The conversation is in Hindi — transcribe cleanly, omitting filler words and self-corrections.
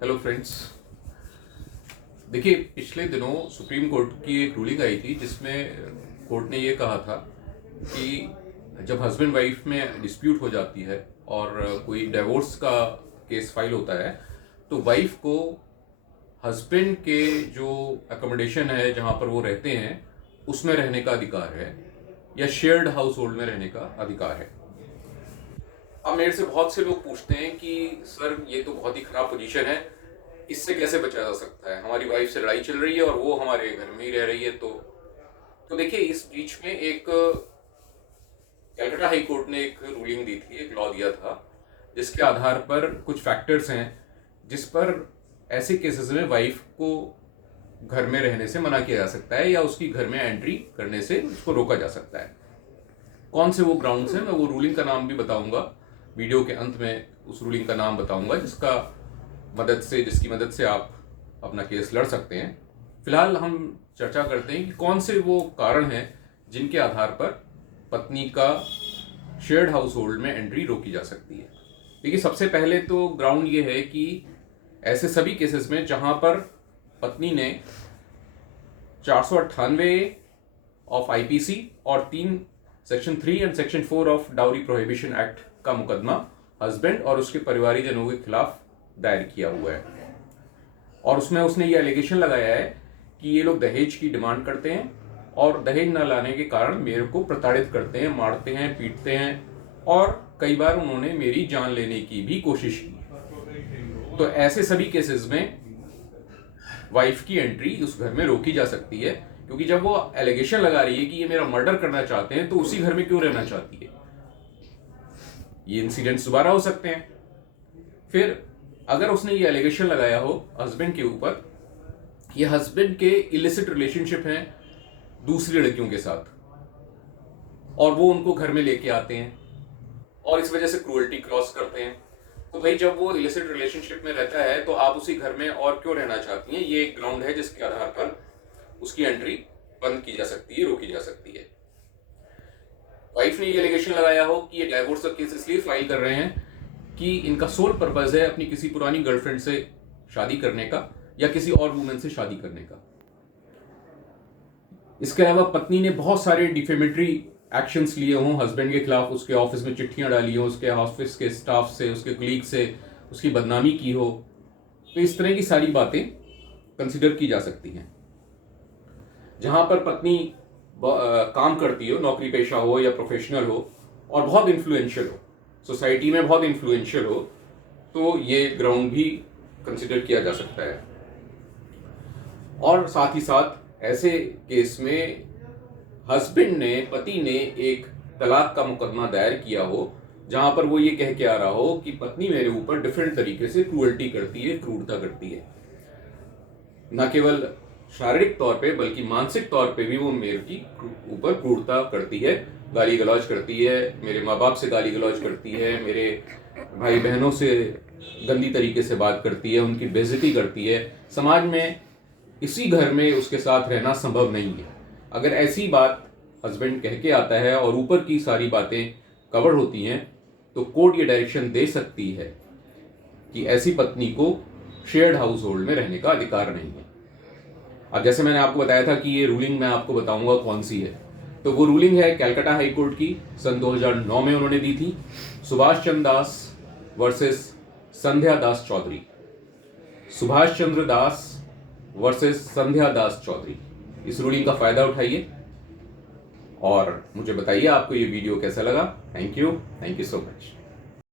Hello friends. देखिए, पिछले दिनों सुप्रीम कोर्ट की एक रूलिंग आई थी जिसमें कोर्ट ने ये कहा था कि जब हस्बैंड वाइफ में डिस्प्यूट हो जाती है और कोई डिवोर्स का केस फाइल होता है तो वाइफ को हस्बैंड के जो अकोमोडेशन है जहाँ पर वो रहते हैं उसमें रहने का अधिकार है या शेयर्ड हाउस होल्ड में रहने का अधिकार है। अब मेरे से बहुत से लोग पूछते हैं कि सर ये तो बहुत ही खराब पोजीशन है, इससे कैसे बचा जा सकता है? हमारी वाइफ से लड़ाई चल रही है और वो हमारे घर में ही रह रही है। तो देखिए, इस बीच में एक कलकत्ता हाई कोर्ट ने एक रूलिंग दी थी, एक लॉ दिया था जिसके आधार पर कुछ फैक्टर्स हैं जिस पर ऐसे केसेस में वाइफ को घर में रहने से मना किया जा सकता है या उसकी घर में एंट्री करने से उसको रोका जा सकता है। कौन से वो ग्राउंड्स हैं, मैं वो रूलिंग का नाम भी बताऊंगा वीडियो के अंत में। उस रूलिंग का नाम बताऊंगा जिसकी मदद से आप अपना केस लड़ सकते हैं। फिलहाल हम चर्चा करते हैं कि कौन से वो कारण हैं जिनके आधार पर पत्नी का शेयर्ड हाउस होल्ड में एंट्री रोकी जा सकती है। देखिए, सबसे पहले तो ग्राउंड ये है कि ऐसे सभी केसेस में जहां पर पत्नी ने 498 ऑफ आईपीसी और 3 section 3 and section 4 of dowry prohibition act का मुकदमा हस्बैंड और उसके परिवारीजनों के खिलाफ दायर किया हुआ है और उसमें उसने ये एलिगेशन लगाया है कि ये लोग दहेज की डिमांड करते हैं और दहेज न लाने के कारण मेरे को प्रताड़ित करते हैं, मारते हैं, पीटते हैं और कई बार उन्होंने मेरी जान लेने की भी कोशिश की। तो ऐसे सभी केसेस में वाइफ की एंट्री उस घर में रोकी जा सकती है, क्योंकि जब वो एलिगेशन लगा रही है कि ये मेरा मर्डर करना चाहते हैं तो उसी घर में क्यों रहना चाहती है। ये इंसिडेंट्स दोबारा हो सकते हैं। फिर अगर उसने ये एलिगेशन लगाया हो हस्बैंड के ऊपर, ये हस्बैंड के इलिसिट रिलेशनशिप हैं दूसरी लड़कियों के साथ और वो उनको घर में लेके आते हैं और इस वजह से क्रूअल्टी क्रॉस करते हैं, तो भाई जब वो इलिसिट रिलेशनशिप में रहता है तो आप उसी घर में और क्यों रहना चाहती हैं। ये एक ग्राउंड है जिसके आधार पर उसकी एंट्री बंद की जा सकती है, रोकी जा सकती है। वाइफ ने ये एलिगेशन लगाया हो कि ये डाइवोर्स का केस इसलिए फाइल कर रहे हैं कि इनका सोल पर्पस है अपनी किसी पुरानी गर्लफ्रेंड से शादी करने का या किसी और वुमेन से शादी करने का। इसके अलावा पत्नी ने बहुत सारे डिफेमेटरी एक्शंस लिए हों हस्बैंड के खिलाफ, उसके ऑफिस में चिट्ठियां डाली हो, उसके ऑफिस के स्टाफ से, उसके कलीग से उसकी बदनामी की हो, तो इस तरह की सारी बातें कंसिडर की जा सकती हैं। जहां पर पत्नी काम करती हो, नौकरी पेशा हो या प्रोफेशनल हो और बहुत इन्फ्लुएंशियल हो, सोसाइटी में बहुत इन्फ्लुएंशियल हो, तो ये ग्राउंड भी कंसिडर किया जा सकता है। और साथ ही साथ ऐसे केस में हस्बैंड ने, पति ने एक तलाक का मुकदमा दायर किया हो जहां पर वो ये कह के आ रहा हो कि पत्नी मेरे ऊपर डिफरेंट तरीके से क्रूअल्टी करती है, क्रूरता करती है, न केवल शारीरिक तौर पे बल्कि मानसिक तौर पे भी वो मेरे ऊपर क्रूरता करती है, गाली गलौज करती है, मेरे माँ बाप से गाली गलौज करती है, मेरे भाई बहनों से गंदी तरीके से बात करती है, उनकी बेइज्जती करती है। समाज में इसी घर में उसके साथ रहना संभव नहीं है। अगर ऐसी बात हस्बैंड कह के आता है और ऊपर की सारी बातें कवर होती हैं तो कोर्ट ये डायरेक्शन दे सकती है कि ऐसी पत्नी को शेयर्ड हाउस होल्ड में रहने का अधिकार नहीं है। अब जैसे मैंने आपको बताया था कि ये रूलिंग मैं आपको बताऊंगा कौन सी है, तो वो रूलिंग है कलकत्ता हाई कोर्ट की, सन 2009 में उन्होंने दी थी, सुभाष चंद्र दास वर्सेस संध्या दास चौधरी। सुभाष चंद्र दास वर्सेस संध्या दास चौधरी। इस रूलिंग का फायदा उठाइए और मुझे बताइए आपको ये वीडियो कैसा लगा। Thank you so much.